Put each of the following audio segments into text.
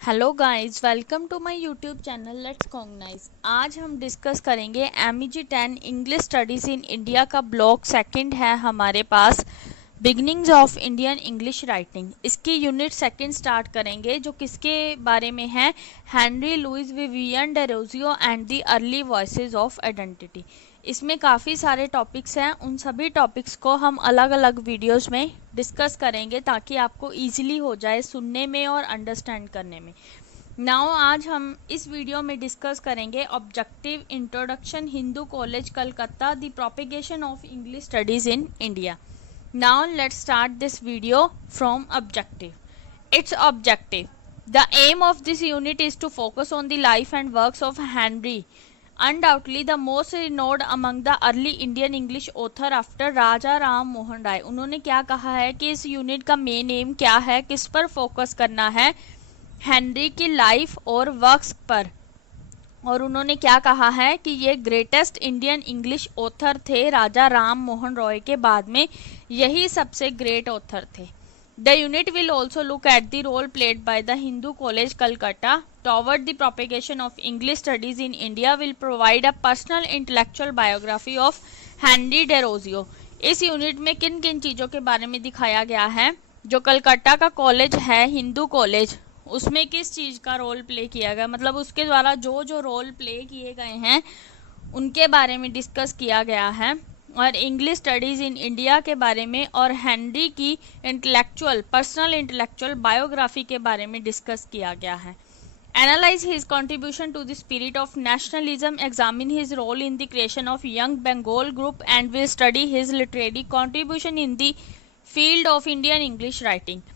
Hello guys, welcome to my YouTube channel let's cognize. आज हम discuss करेंगे MEG 10 English studies in India का block second है हमारे पास, beginnings of Indian English writing. इसकी यूनिट सेकंड स्टार्ट करेंगे जो किसके बारे में है, Henry Louis Vivian Derozio and the early voices of identity. इसमें काफ़ी सारे टॉपिक्स हैं, उन सभी टॉपिक्स को हम अलग अलग वीडियोस में डिस्कस करेंगे ताकि आपको इजीली हो जाए सुनने में और अंडरस्टैंड करने में। नाउ आज हम इस वीडियो में डिस्कस करेंगे objective introduction Hindu college Calcutta the propagation of English studies in India. Now let's start this video from objective. Its objective. The aim of this unit is to focus on the life and works of Henry, undoubtedly the most renowned among the early Indian English author after Raja Ram Mohan Rai. उन्होंने क्या कहा है कि इस unit का main M क्या है, किस पर फोकस करना है, हेनरी की लाइफ और वर्क्स पर। और उन्होंने क्या कहा है कि ये ग्रेटेस्ट इंडियन इंग्लिश ऑथर थे, राजा राम मोहन रॉय के बाद में यही सबसे ग्रेट ऑथर थे। The unit will also look at the role played by the Hindu college Calcutta toward the propagation of English studies in India, will provide a personal intellectual biography of Henry Derozio. इस unit में किन किन चीज़ों के बारे में दिखाया गया है, जो कलकत्ता का कॉलेज है हिंदू कॉलेज, उसमें किस चीज़ का रोल प्ले किया गया, मतलब उसके द्वारा जो जो रोल प्ले किए गए हैं उनके बारे में डिस्कस किया गया है, और इंग्लिश स्टडीज़ इन इंडिया के बारे में और हेनरी की पर्सनल इंटेलेक्चुअल बायोग्राफी के बारे में डिस्कस किया गया है। Analyze his contribution to the spirit of nationalism, examine his role in the creation of Young Bengal Group, and will study his literary contribution in the field of Indian English writing.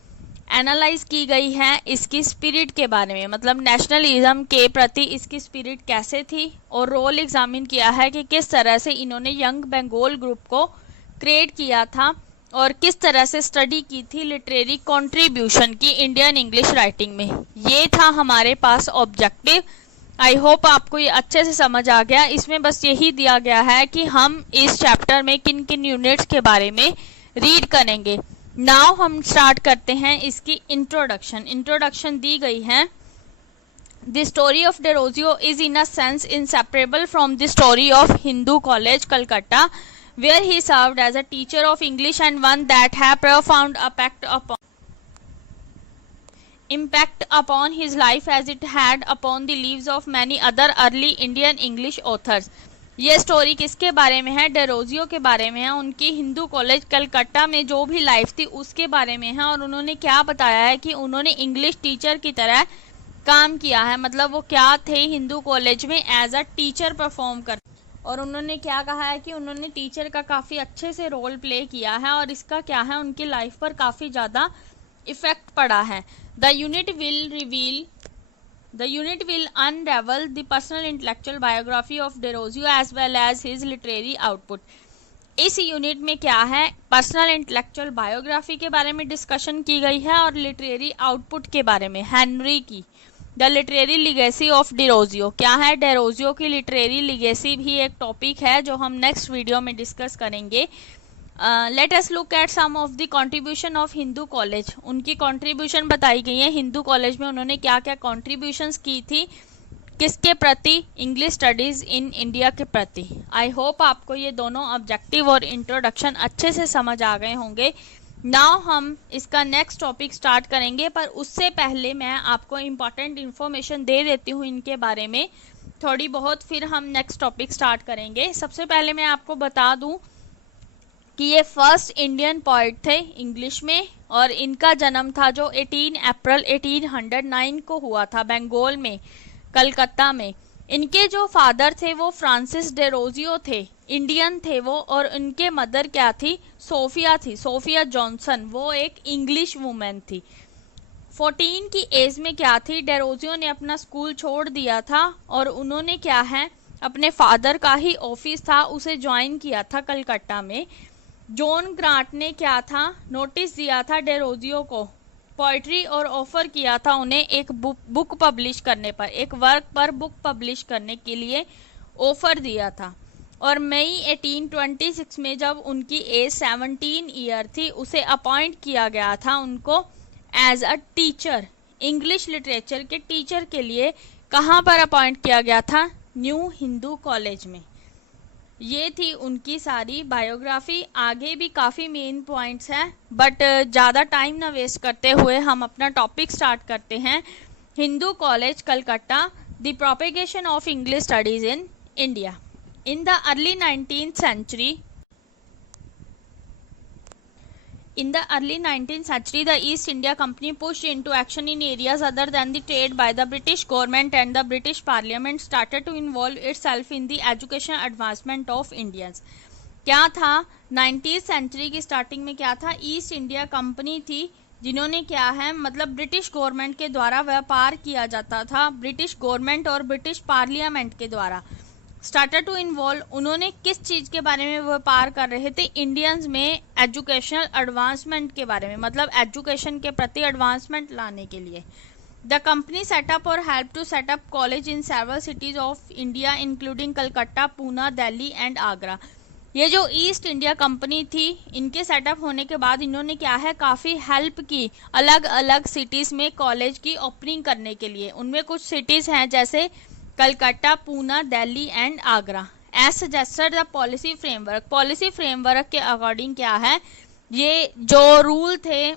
Analyse की गई है इसकी spirit के बारे में, मतलब nationalism के प्रति इसकी स्पिरिट कैसे थी, और रोल एग्जामिन किया है कि किस तरह से इन्होंने यंग बंगाल ग्रुप को क्रिएट किया था और किस तरह से स्टडी की थी लिटरेरी कंट्रीब्यूशन की इंडियन इंग्लिश राइटिंग में। ये था हमारे पास ऑब्जेक्टिव। आई होप आपको ये अच्छे से समझ आ गया। इसमें बस यही दिया गया है कि हम इस चैप्टर में किन किन यूनिट्स के बारे में रीड करेंगे। नाउ हम स्टार्ट करते हैं इसकी इंट्रोडक्शन दी गई है। The story of Derozio is in a sense inseparable from the story of Hindu college Calcutta, where he served as a teacher of English and one that had profound impact upon his life as it had upon the lives of many other early Indian English authors. ये story किसके बारे में है, Derozio के बारे में है, उनकी हिंदू कॉलेज कलकत्ता में जो भी लाइफ थी उसके बारे में है। और उन्होंने क्या बताया है कि उन्होंने इंग्लिश टीचर की तरह काम किया है, मतलब वो क्या थे हिंदू कॉलेज में एज अ टीचर परफॉर्म कर, और उन्होंने क्या कहा है कि उन्होंने टीचर का काफ़ी अच्छे से रोल प्ले किया है और इसका क्या है उनकी लाइफ पर काफ़ी ज़्यादा इफेक्ट पड़ा है। The unit will unravel the personal intellectual biography of Derozio as well as his literary output. इस यूनिट में क्या है, पर्सनल इंटेलेक्चुअल बायोग्राफी के बारे में डिस्कशन की गई है और लिटरेरी आउटपुट के बारे में, हेनरी की। The literary legacy of Derozio क्या है, डेरोजियो की लिटरेरी लिगेसी भी एक टॉपिक है जो हम नेक्स्ट वीडियो में डिस्कस करेंगे। Let us look at some of the contribution of Hindu College. उनकी कंट्रीब्यूशन बताई गई है, हिंदू कॉलेज में उन्होंने क्या क्या कंट्रीब्यूशंस की थी, किसके प्रति, इंग्लिश स्टडीज़ इन इंडिया के प्रति। आई होप आपको ये दोनों ऑब्जेक्टिव और इंट्रोडक्शन अच्छे से समझ आ गए होंगे। नाउ हम इसका नेक्स्ट टॉपिक स्टार्ट करेंगे, पर उससे पहले मैं आपको इम्पॉर्टेंट इन्फॉर्मेशन दे देती हूँ इनके बारे में थोड़ी बहुत, फिर हम नेक्स्ट टॉपिक स्टार्ट करेंगे। सबसे पहले मैं आपको बता दूँ कि ये फर्स्ट इंडियन पोइट थे इंग्लिश में, और इनका जन्म था जो 18 अप्रैल 1809 को हुआ था बंगाल में, कलकत्ता में। इनके जो फादर थे वो फ्रांसिस डेरोजियो थे, इंडियन थे वो, और उनके मदर क्या थी, सोफिया जॉनसन, वो एक इंग्लिश वुमेन थी। 14 की एज में क्या थी, डेरोजियो ने अपना स्कूल छोड़ दिया था और उन्होंने क्या है अपने फादर का ही ऑफिस था उसे ज्वाइन किया था कलकत्ता में। जॉन ग्रांट ने क्या था, नोटिस दिया था डेरोजियो को पोइट्री और ऑफर किया था उन्हें एक बुक पब्लिश करने पर, एक वर्क पर बुक पब्लिश करने के लिए ऑफर दिया था। और मई 1826 में जब उनकी एज 17 ईयर थी, उसे अपॉइंट किया गया था उनको as a teacher English literature के टीचर के लिए कहाँ पर अपॉइंट किया गया था? न्यू हिंदू कॉलेज में। ये थी उनकी सारी बायोग्राफी। आगे भी काफ़ी मेन पॉइंट्स हैं, बट ज़्यादा टाइम ना वेस्ट करते हुए हम अपना टॉपिक स्टार्ट करते हैं। Hindu college Calcutta, the propagation of English studies in India. In the early 19th century, the East India Company pushed into action in areas other than the trade by the British government, and the British Parliament started to involve itself in the education advancement of Indians. क्या था 19th century की starting में? क्या था? East India company थी जिन्होंने क्या है, मतलब ब्रिटिश गवर्नमेंट के द्वारा व्यापार किया जाता था, ब्रिटिश गवर्नमेंट और ब्रिटिश पार्लियामेंट के द्वारा। स्टार्टेड टू इन्वॉल्व, उन्होंने किस चीज़ के बारे में व्यापार कर रहे थे? इंडियंस में एजुकेशनल एडवांसमेंट के बारे में, मतलब एजुकेशन के प्रति एडवांसमेंट लाने के लिए। द कंपनी सेटअप और help to setup college in several cities of India including Calcutta, Poona, Delhi and Agra. ये जो ईस्ट इंडिया कंपनी थी, इनके सेटअप होने के बाद इन्होंने क्या है, काफ़ी हेल्प की अलग अलग सिटीज़ में कॉलेज की ओपनिंग करने के लिए। उनमें कुछ सिटीज़ हैं जैसे Calcutta, Poona, Delhi and Agra. As suggested the policy framework, policy framework के अकॉर्डिंग क्या है, ये जो रूल थे,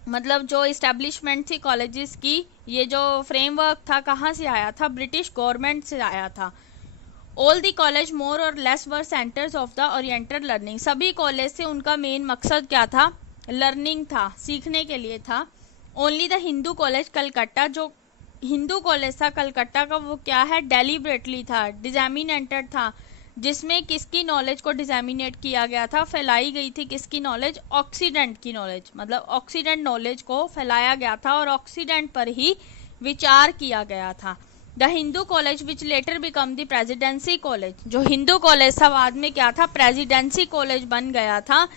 मतलब जो इस्टेब्लिशमेंट थी कॉलेजेस की, ये जो फ्रेमवर्क था कहाँ से आया था? ब्रिटिश गवर्नमेंट से आया था। ऑल दी कॉलेज मोर और less were centres of the oriented learning, सभी कॉलेज से उनका मेन मकसद क्या था? लर्निंग था, सीखने के लिए था। Only the Hindu college Calcutta, जो हिंदू कॉलेज था कलकत्ता का, वो क्या है, डेलीबरेटली था, डिजामिनेटेड था, जिसमें किसकी नॉलेज को डिजामिनेट किया गया था, फैलाई गई थी किसकी नॉलेज? ऑक्सीडेंट की नॉलेज, मतलब ऑक्सीडेंट नॉलेज को फैलाया गया था और ऑक्सीडेंट पर ही विचार किया गया था। The Hindu college which letter become the presidency college, जो हिंदू कॉलेज था बाद में क्या था? प्रेसिडेंसी कॉलेज बन गया था।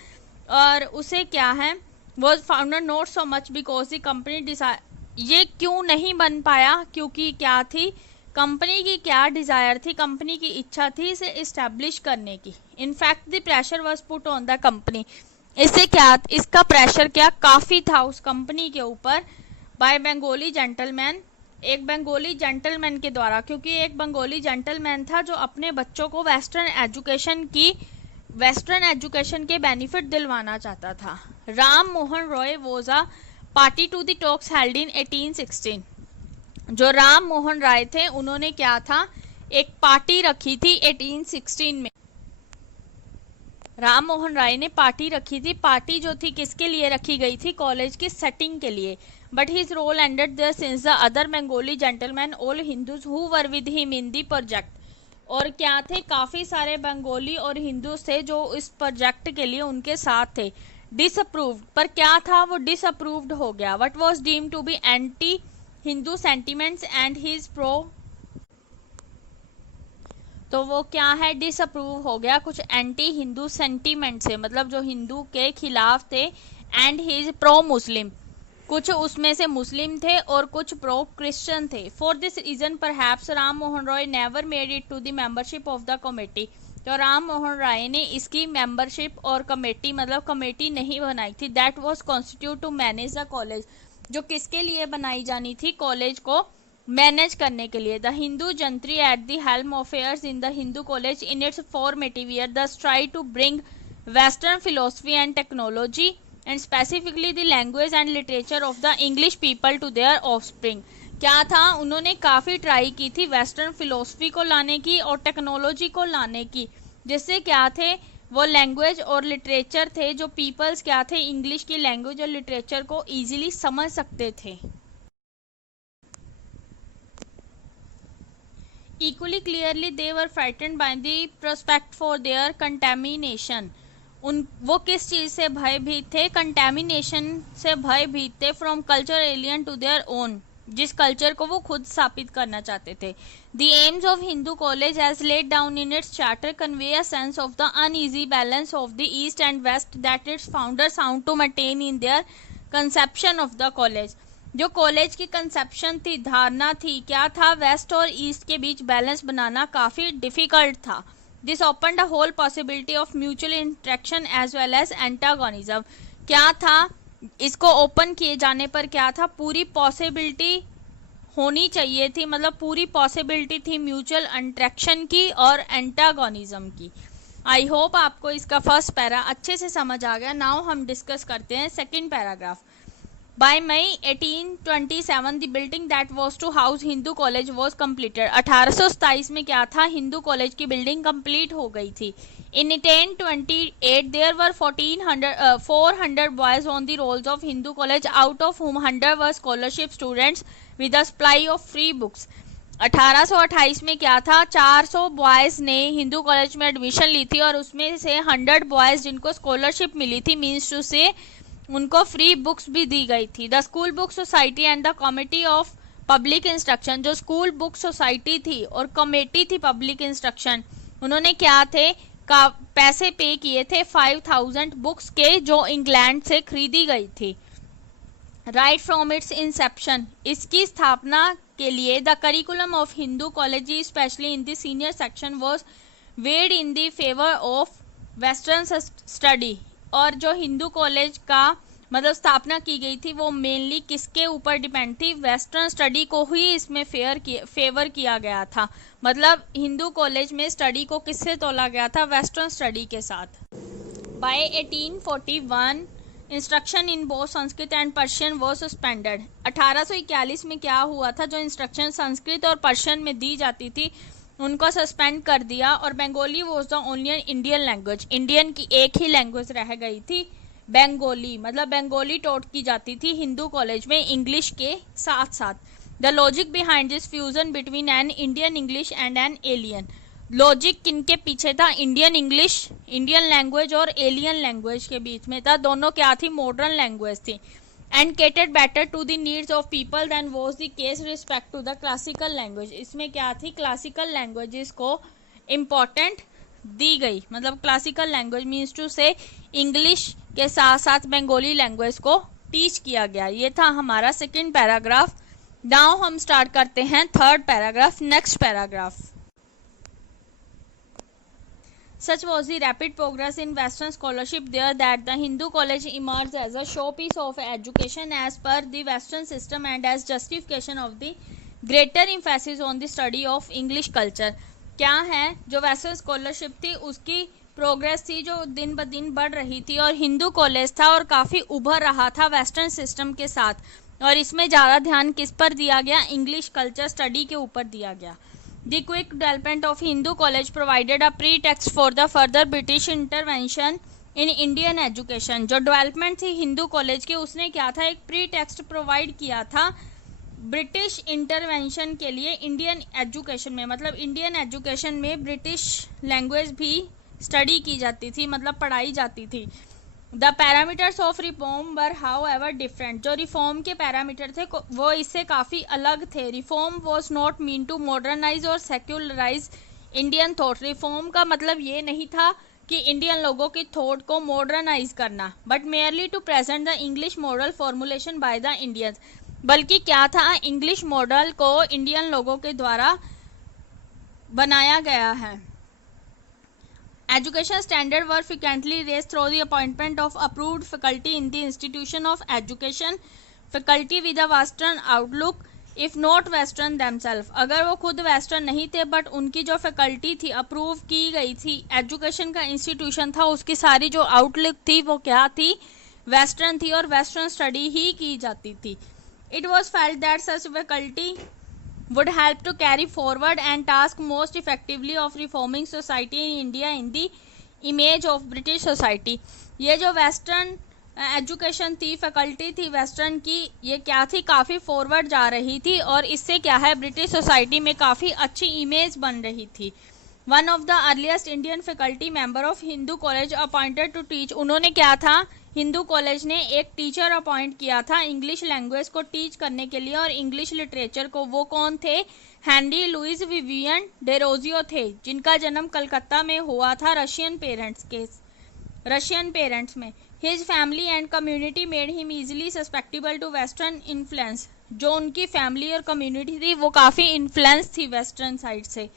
और उसे क्या है, was founded not so much because the company decide, ये क्यों नहीं बन पाया? क्योंकि क्या थी, कंपनी की क्या डिज़ायर थी, कंपनी की इच्छा थी इसे इस्टेब्लिश करने की। In fact the pressure was put on the company, इससे क्या, इसका प्रेशर क्या काफ़ी था उस कंपनी के ऊपर, बाय बंगाली जेंटलमैन, एक बंगाली जेंटलमैन के द्वारा, क्योंकि एक बंगाली जेंटलमैन था जो अपने बच्चों को वेस्टर्न एजुकेशन के बेनिफिट दिलवाना चाहता था। Ram Mohan Roy was a party to the talks held in 1816, जो राम मोहन राय थे उन्होंने क्या था, एक पार्टी रखी थी 1816 में। राम मोहन राय ने पार्टी रखी थी, पार्टी जो थी किसके लिए रखी गई थी? कॉलेज की सेटिंग के लिए। But his role ended there since the other Bengali gentleman all Hindus who were with him in the project, और क्या थे, काफ़ी सारे बंगाली और हिंदू थे जो इस प्रोजेक्ट के लिए उनके साथ थे। डिसअप्रूव्ड, पर क्या था, वो डिसअप्रूव्ड हो गया। What was deemed to be anti Hindu sentiments and his pro, तो वो क्या है, डिसअप्रूव हो गया कुछ एंटी हिंदू सेंटीमेंट से, मतलब जो हिंदू के खिलाफ थे, एंड हिज प्रो मुस्लिम, कुछ उसमें से मुस्लिम थे और कुछ प्रो क्रिश्चियन थे। For this reason perhaps Ram Mohan Roy never made it to the membership of the committee, तो राम मोहन राय ने इसकी मेंबरशिप और कमेटी, मतलब कमेटी नहीं बनाई थी। That was constitute to manage the college, जो किसके लिए बनाई जानी थी? कॉलेज को मैनेज करने के लिए। The Hindu gentry at the helm of affairs in the Hindu college in its formative year thus try to bring western philosophy and technology and specifically the language and literature of the English people to their offspring. क्या था, उन्होंने काफ़ी try की थी western philosophy को लाने की और टेक्नोलॉजी को लाने की, जिससे क्या थे, वो लैंग्वेज और लिटरेचर थे, जो पीपल्स क्या थे, इंग्लिश की लैंग्वेज और लिटरेचर को इजीली समझ सकते थे। Equally clearly they were frightened by the prospect for their contamination, वो किस चीज़ से भयभीत थे? कंटेमिनेशन से भयभीत थे। From culture alien to their own, जिस कल्चर को वो खुद स्थापित करना चाहते थे। The aims of Hindu College as laid down in its charter convey a sense of the uneasy balance of the east and west that its founders found to maintain in their conception of the college. जो college की conception थी, धारणा थी, क्या था, waste और east के बीच balance बनाना काफ़ी डिफिकल्ट था। This open the whole possibility of mutual interaction as well as antagonism, क्या था, इसको ओपन किए जाने पर क्या था, पूरी पॉसिबिलिटी होनी चाहिए थी, मतलब पूरी पॉसिबिलिटी थी म्यूचुअल अट्रैक्शन की और एंटागोनिज्म की। आई होप आपको इसका फर्स्ट पैरा अच्छे से समझ आ गया। नाउ हम डिस्कस करते हैं second paragraph. By May 1827 the building that was to house Hindu College was completed। 1827 में क्या था, हिंदू कॉलेज की बिल्डिंग कंप्लीट हो गई थी। In 1028 there were 400 boys on the rolls of Hindu College, out of whom 100 were scholarship students with a supply of free books। 1828 में क्या था, 400 बॉयज़ ने हिंदू कॉलेज में एडमिशन ली थी और उसमें से 100 बॉयज़ जिनको स्कॉलरशिप मिली थी, मीन्स टू से उनको फ्री बुक्स भी दी गई थी। The school book society and the committee of public instruction, जो स्कूल बुक सोसाइटी थी और कमेटी थी पब्लिक इंस्ट्रक्शन, उन्होंने क्या थे पैसे पे किए थे 5000 बुक्स के, जो इंग्लैंड से खरीदी गई थी। राइट फ्रॉम इट्स इंसेप्शन, इसकी स्थापना के लिए the curriculum of Hindu College specially in the senior section was weighed in the favour of western study. और जो हिंदू कॉलेज का मतलब स्थापना की गई थी वो मेनली किसके ऊपर डिपेंड थी, वेस्टर्न स्टडी को ही इसमें फेवर किया गया था। मतलब हिंदू कॉलेज में स्टडी को किससे तोला गया था, वेस्टर्न स्टडी के साथ। By 1841 instruction in both Sanskrit and Persian वो सस्पेंडेड। 1841 में क्या हुआ था, जो इंस्ट्रक्शन संस्कृत और पर्शियन में दी जाती थी उनको सस्पेंड कर दिया, और Bengali was the only Indian language, Indian की एक ही लैंग्वेज रह गई थी बंगाली। मतलब बंगाली टॉट की जाती थी हिंदू कॉलेज में इंग्लिश के साथ साथ। The logic behind this fusion between an Indian English and an alien, logic किनके पीछे था, इंडियन इंग्लिश इंडियन लैंग्वेज और एलियन लैंग्वेज के बीच में था। दोनों क्या थी, मॉडर्न लैंग्वेज थी। And catered better to the needs of people than was the case respect to the classical language। इसमें क्या थी, क्लासिकल लैंग्वेजेस को इम्पोर्टेंट दी गई। मतलब क्लासिकल लैंग्वेज मीन्स टू से इंग्लिश के साथ साथ बंगाली लैंग्वेज को टीच किया गया। ये था हमारा सेकंड पैराग्राफ। नाउ हम स्टार्ट करते हैं third paragraph. Next paragraph, Such was the rapid progress in Western scholarship there that the Hindu college emerged as a showpiece of education as per the Western system and as justification of the greater emphasis on the study of English culture। क्या है, जो western scholarship थी उसकी progress थी जो दिन ब दिन बढ़ रही थी, और हिंदू कॉलेज था और काफ़ी उभर रहा था वेस्टर्न सिस्टम के साथ, और इसमें ज़्यादा ध्यान किस पर दिया गया, इंग्लिश कल्चर स्टडी के ऊपर दिया गया। The quick development of Hindu college provided a pretext for the further British intervention in Indian education। जो डेवलपमेंट थी हिंदू कॉलेज की उसने क्या था, एक प्रीटेक्स्ट प्रोवाइड किया था ब्रिटिश इंटरवेंशन के लिए इंडियन एजुकेशन में। मतलब इंडियन एजुकेशन में ब्रिटिश लैंग्वेज भी स्टडी की जाती थी, मतलब पढ़ाई जाती थी। The parameters of reform were however different, जो रिफॉर्म के पैरामीटर थे वो इससे काफ़ी अलग थे। Reform was not mean to modernise और सेक्युलराइज इंडियन थॉट। रिफॉर्म का मतलब ये नहीं था कि इंडियन लोगों की थॉट को मॉडर्नाइज करना, but merely to present the English model formulation by the Indians, बल्कि क्या था, इंग्लिश मॉडल को इंडियन लोगों के द्वारा बनाया गया है। Education standards were frequently raised through the appointment of approved faculty in the institution of education, faculty with a western outlook if not western themselves। अगर वो खुद वेस्टर्न नहीं थे बट उनकी जो फैकल्टी थी अप्रूव की गई थी, एजुकेशन का इंस्टीट्यूशन था, उसकी सारी जो आउटलुक थी वो क्या थी, वेस्टर्न थी और वेस्टर्न स्टडी ही की जाती थी। It was felt that such faculty would help to carry forward and task most effectively of reforming society in India in the image of British society। ये जो वेस्टर्न एजुकेशन थी, faculty थी western की, ये क्या थी, काफ़ी फॉरवर्ड जा रही थी और इससे क्या है, ब्रिटिश सोसाइटी में काफ़ी अच्छी इमेज बन रही थी। One of the earliest Indian faculty member of Hindu College appointed to teach, उन्होंने क्या था, हिंदू कॉलेज ने एक टीचर अपॉइंट किया था इंग्लिश लैंग्वेज को टीच करने के लिए और इंग्लिश लिटरेचर को। वो कौन थे, हेनरी लुइस विवियन डेरोजियो थे, जिनका जन्म कलकत्ता में हुआ था रशियन पेरेंट्स में। His family and community made him easily susceptible to western influence, जो उनकी फैमिली और कम्युनिटी थी वो काफ़ी इन्फ्लुएंस थी वेस्टर्न साइड से।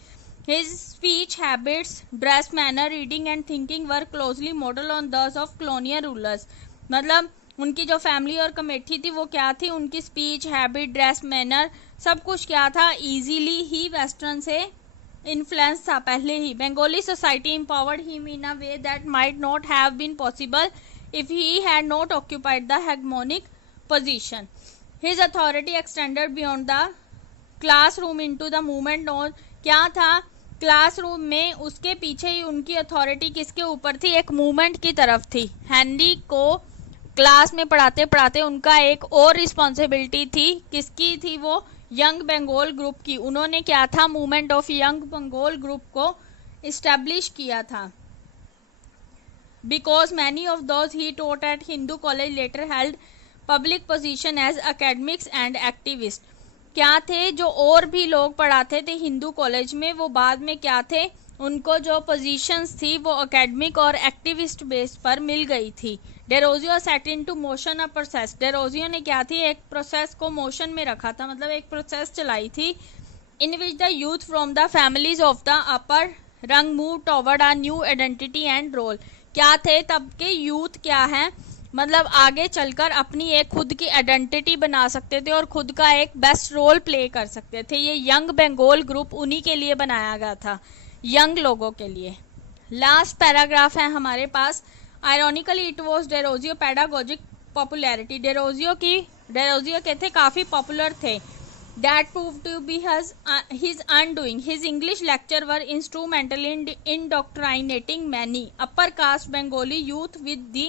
His speech habits, dress manner, reading and thinking were closely modeled on those of colonial rulers। मतलब उनकी जो फैमिली और कमेटी थी वो क्या थी, उनकी स्पीच, हैबिट, ड्रेस, मैनर, सब कुछ क्या था, इजीली ही वेस्टर्न से इन्फ्लुएंस था पहले ही। Bengali society empowered him in a way that might not have been possible if he had not occupied the hegemonic position. His authority extended beyond the classroom into the movement on, क्या था, classroom में उसके पीछे ही उनकी authority किसके ऊपर थी, एक मूवमेंट की तरफ थी। हेनरी को क्लास में पढ़ाते पढ़ाते उनका एक और रिस्पॉन्सिबिलिटी थी, किसकी थी वो, यंग बंगाल ग्रुप की। उन्होंने क्या था, movement of Young Bengal group को इस्टेब्लिश किया था। Because many of those he taught at Hindu College later held public position as academics and activist. क्या थे, जो और भी लोग पढ़ाते थे हिंदू कॉलेज में, वो बाद में क्या थे, उनको जो पोजीशंस थी वो एकेडमिक और एक्टिविस्ट बेस पर मिल गई थी। Derozio set into motion a process, Derozio ने क्या थी, एक प्रोसेस को मोशन में रखा था, मतलब एक प्रोसेस चलाई थी, in which the youth from the families of the upper rung move toward a new identity and role. क्या थे तब के यूथ, क्या है, मतलब आगे चलकर अपनी एक खुद की आइडेंटिटी बना सकते थे और खुद का एक बेस्ट रोल प्ले कर सकते थे। ये यंग बंगाल ग्रुप उन्हीं के लिए बनाया गया था, यंग लोगों के लिए। लास्ट पैराग्राफ है हमारे पास, ironically it was Derozio pedagogic popularity, Derozio के थे काफ़ी पॉपुलर थे। That proved to be his undoing. His English lecture were instrumental in indoctrinating many upper caste Bengali youth with the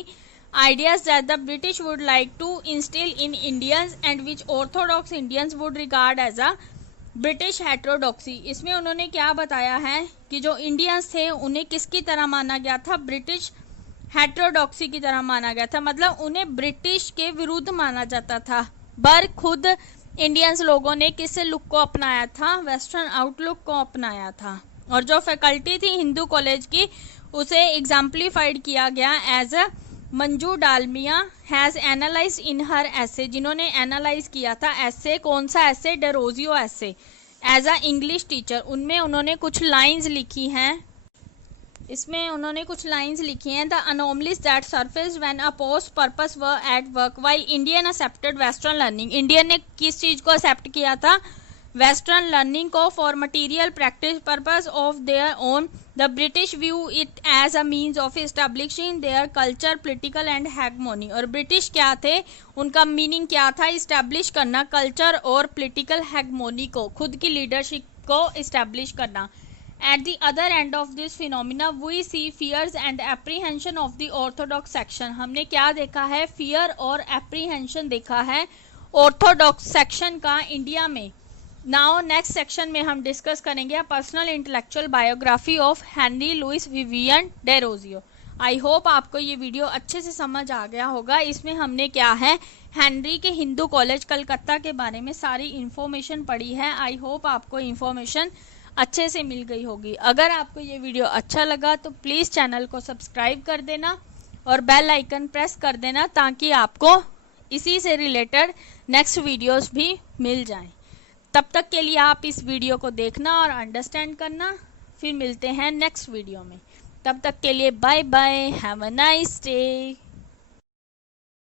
ideas that the British would like to instill in Indians and which Orthodox Indians would regard as a British heterodoxy. इसमें उन्होंने क्या बताया है कि जो Indians थे उन्हें किसकी तरह माना गया था, ब्रिटिश हेटेरोडॉक्सी की तरह माना गया था, मतलब उन्हें ब्रिटिश के विरुद्ध माना जाता था। पर खुद इंडियंस लोगों ने किस लुक को अपनाया था, वेस्टर्न आउटलुक को अपनाया था। और जो फैकल्टी थी हिंदू कॉलेज की उसे एग्जाम्पलीफाइड किया गया as a Manju Dalmia has analyse in her essay, जिन्होंने एनालाइज किया था ऐसे, कौन सा ऐसे, डेरोजियो ऐसे, एज अ इंग्लिश टीचर। उनमें उन्होंने कुछ लाइंस लिखी हैं, इसमें उन्होंने कुछ लाइंस लिखी हैं, the anomalies that surfaced when a post purpose were at work while Indian accepted western learning. Indian ने किस चीज़ को एक्सेप्ट किया था, वेस्टर्न लर्निंग को, for material practice purpose of their own. The British view it as a means of establishing their culture, political and hegemony. और British क्या थे, उनका मीनिंग क्या था, इस्टेब्लिश करना कल्चर और पोलिटिकल हैगमोनी को, खुद की लीडरशिप को इस्टेब्लिश करना। At the other end of this phenomena, we see fears and apprehension of the orthodox section. हमने क्या देखा है, fear और apprehension देखा है orthodox section का इंडिया में। Now next section में हम डिस्कस करेंगे personal intellectual biography of Henry Louis Vivian Derozio. I hope आपको ये वीडियो अच्छे से समझ आ गया होगा। इसमें हमने क्या है, हेनरी के हिंदू कॉलेज कलकत्ता के बारे में सारी इन्फॉर्मेशन पढ़ी है। आई होप आपको इन्फॉर्मेशन अच्छे से मिल गई होगी। अगर आपको ये वीडियो अच्छा लगा तो प्लीज़ चैनल को सब्सक्राइब कर देना और बेल आइकन प्रेस कर देना ताकि आपको इसी से रिलेटेड नेक्स्ट वीडियोस भी मिल जाएं। तब तक के लिए आप इस वीडियो को देखना और अंडरस्टैंड करना। फिर मिलते हैं नेक्स्ट वीडियो में। तब तक के लिए bye bye, have a nice day.